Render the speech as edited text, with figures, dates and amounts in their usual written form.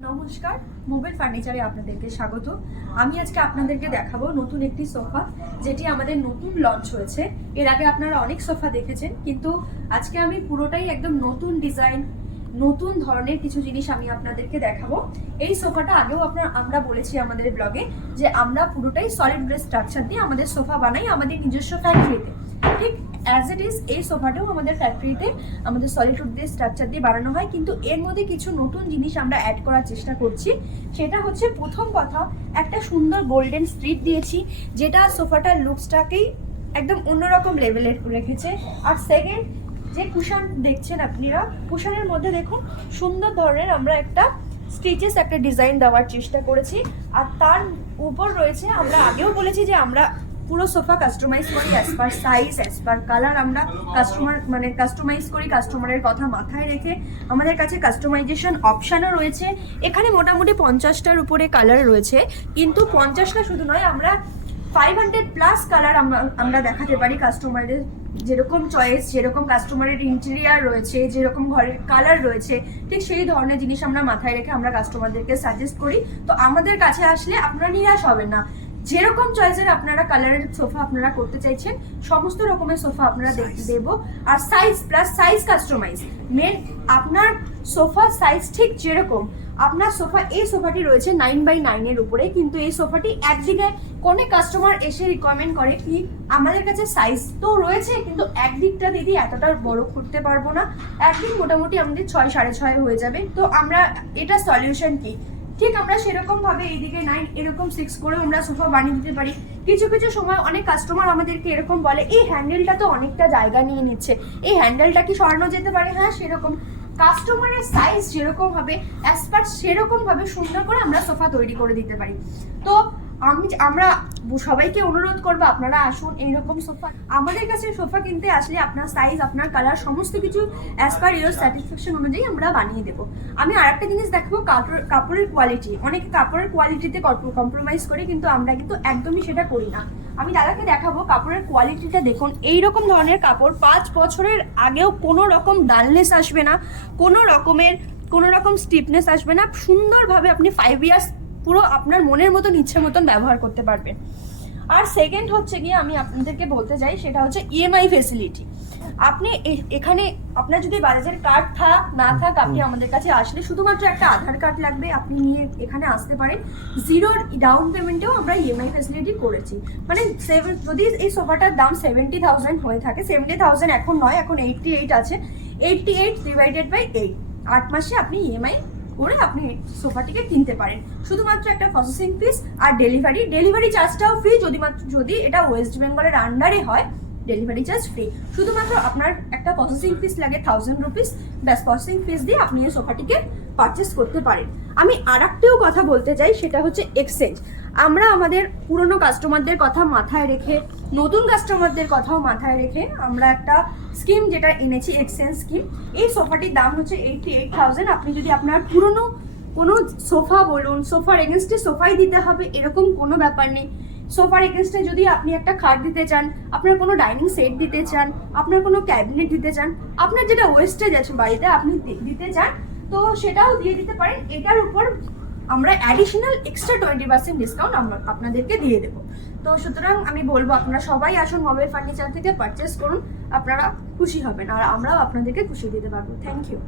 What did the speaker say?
নমস্কার, মোবাইল ফার্নিচারে আপনাদেরকে স্বাগত। আমি আজকে আপনাদেরকে দেখাবো নতুন একটি সোফা, যেটি আমাদের নতুন লঞ্চ হয়েছে। এর আগে আপনারা অনেক সোফা দেখেছেন, কিন্তু আজকে আমি পুরোটাই একদম নতুন ডিজাইন, নতুন ধরনের কিছু জিনিস আমি আপনাদেরকে দেখাবো। এই সোফাটা আগেও আমরা বলেছি আমাদের ব্লগে যে আমরা পুরোটাই সলিড ব্রেস স্ট্রাকচার দিয়ে আমাদের সোফা বানাই আমাদের নিজস্ব ফ্যাক্টরিতে। ঠিক অ্যাজ ইট ইজ এই সোফাটাও আমাদের ফ্যাক্টরিতে আমাদের সলিড উড দিয়ে স্ট্রাকচার দিয়ে বানানো হয়, কিন্তু এর মধ্যে কিছু নতুন জিনিস আমরা অ্যাড করার চেষ্টা করছি। সেটা হচ্ছে, প্রথম কথা, একটা সুন্দর গোল্ডেন স্ট্রিপ দিয়েছি, যেটা সোফাটার লুকসটাকেই একদম অন্যরকম লেভেলের রেখেছে। আর সেকেন্ড, যে কুশন দেখছেন আপনারা, কুশনের মধ্যে দেখুন সুন্দর ধরনের আমরা একটা স্টিচেস একটা ডিজাইন দেওয়ার চেষ্টা করেছি। আর তার উপর রয়েছে, আমরা আগেও বলেছি যে আমরা পুরো সোফা কাস্টমাইজ করি as per size, as per colour. আমরা কাস্টমাইজ করি কাস্টমারের কথা মাথায় রেখে। আমাদের কাছে কাস্টমাইজেশন অপশানও রয়েছে। এখানে মোটামুটি 50টার উপরে কালার রয়েছে, কিন্তু 50টা শুধু নয়, আমরা 500+ কালার আমরা দেখাতে পারি কাস্টমারদের। যেরকম চয়েস, যেরকম কাস্টমারের ইন্টেরিয়ার রয়েছে, যেরকম ঘরের কালার রয়েছে, ঠিক সেই ধরনের জিনিস আমরা মাথায় রেখে আমরা কাস্টমারদেরকে সাজেস্ট করি। তো আমাদের কাছে আসলে আপনারা নিরাশ হবেন না। যেরকম চয়েসের আপনারা কালারের সোফা আপনারা করতে চাইছেন, সমস্ত রকমের সোফা আপনারা দেবো। আর size plus size customise, main আপনার সোফা সাইজ ঠিক যেরকম আপনার সোফা, এই সোফাটি রয়েছে 9x9 উপরে, কিন্তু এই সোফাটি একদিকে কোনো কাস্টমার এসে রিকমেন্ড করে কি আমাদের কাছে সাইজ তো রয়েছে, কিন্তু একদিকটা দিদি এতটা বড় করতে পারবো না, একদিক মোটামুটি আমাদের 6 6.5 হয়ে যাবে। তো আমরা এটা সলিউশন কি, ঠিক আমরা সেরকম ভাবে এইদিকে 9 এরকম 6 করে আমরা সোফা বানিয়ে দিতে পারি। কিছু কিছু সময় অনেক কাস্টমার আমাদেরকে এরকম বলে, এই হ্যান্ডেলটা তো অনেকটা জায়গা নিয়ে নিচ্ছে, এই হ্যান্ডেলটা কি সরানো যেতে পারে? হ্যাঁ, সেরকম কাস্টমারের সাইজ যেরকম হবে অ্যাজ পার সেরকম ভাবে সুন্দর করে আমরা সোফা তৈরি করে দিতে পারি। তো আমরা সবাইকে অনুরোধ করবো, আপনারা আসুন এইরকম সোফা আমাদের কাছে সোফা কিনতে আসলে আপনার সাইজ, আপনার কালার, সমস্ত কিছু অ্যাজ পার ইউর স্যাটিসফ্যাকশন অনুযায়ী আমরা বানিয়ে দেবো। আমি আরেকটা জিনিস দেখাবো, কাপড়ের কোয়ালিটি। অনেকে কাপড়ের কোয়ালিটিতে কম্প্রোমাইজ করে, কিন্তু আমরা কিন্তু একদমই সেটা করি না। আমি দাদাকে দেখাবো কাপড়ের কোয়ালিটিটা। দেখুন, এইরকম ধরনের কাপড় 5 বছরের আগেও কোনো রকম ডালনেস আসবে না, কোনো রকম স্টিফনেস আসবে না। সুন্দরভাবে আপনি 5 ইয়ার্স পুরো আপনার মনের মতন, ইচ্ছে মতন ব্যবহার করতে পারবেন। আর সেকেন্ড হচ্ছে গিয়ে আমি আপনাদেরকে বলতে চাই, সেটা হচ্ছে ইএমআই ফেসিলিটি। আপনি এখানে আপনার যদি বাজাজের কার্ড থাক না থাক, আপনি আমাদের কাছে আসলে শুধুমাত্র একটা আধার কার্ড লাগবে, আপনি নিয়ে এখানে আসতে পারেন। 0 ডাউন পেমেন্টেও আমরা ইএমআই ফেসিলিটি করেছি। মানে যদি এই সোফাটার দাম 70,000 হয়ে থাকে, 70,000 এখন নয়, এখন 88 আছে, 88 ডিভাইডেড বাই 8, 8 মাসে আপনি ইএমআই করে আপনি সোফাটিকে কিনতে পারেন। শুধুমাত্র একটা প্রসেসিং ফিস আর ডেলিভারি চার্জটাও ফ্রি, যদি এটা ওয়েস্ট বেঙ্গলের আন্ডারে হয়, ডেলিভারি চার্জ ফ্রি। শুধুমাত্র আপনার একটা প্রসেসিং ফিস লাগে 1000 রুপিস, ব্যাস প্রসেসিং ফিস দিয়ে আপনি এই সোফাটিকে পারচেস করতে পারেন। আমি আরেকটিও কথা বলতে চাই, সেটা হচ্ছে এক্সচেঞ্জ। আমরা আমাদের পুরনো কাস্টমারদের কথা মাথায় রেখে, নতুন কাস্টমারদের কথাও মাথায় রেখে আমরা একটা স্কিম যেটা এনেছি, এক্সচেঞ্জ স্কিম। এই সোফাটির দাম হচ্ছে 88,000। আপনি যদি আপনার পুরনো কোনো সোফা বলুন, সোফার এগেনস্টে সোফাই দিতে হবে এরকম কোনো ব্যাপার নেই। সোফার এগেনস্টে যদি আপনি একটা খাট দিতে চান, আপনার কোনো ডাইনিং সেট দিতে চান, আপনার কোনো ক্যাবিনেট দিতে চান, আপনার যেটা ওয়েস্টেজ আছে বাড়িতে আপনি দিতে চান, তো সেটাও দিয়ে দিতে পারেন। এটার উপর আমরা অ্যাডিশনাল এক্সট্রা 20% ডিসকাউন্ট আমরা আপনাদেরকে দিয়ে দেবো। তো সুতরাং আমি বলবো, আপনারা সবাই আসুন, মোবাইল ফার্নিচার থেকে পারচেস করুন, আপনারা খুশি হবেন আর আমরাও আপনাদেরকে খুশি দিতে পারবো। Thank you.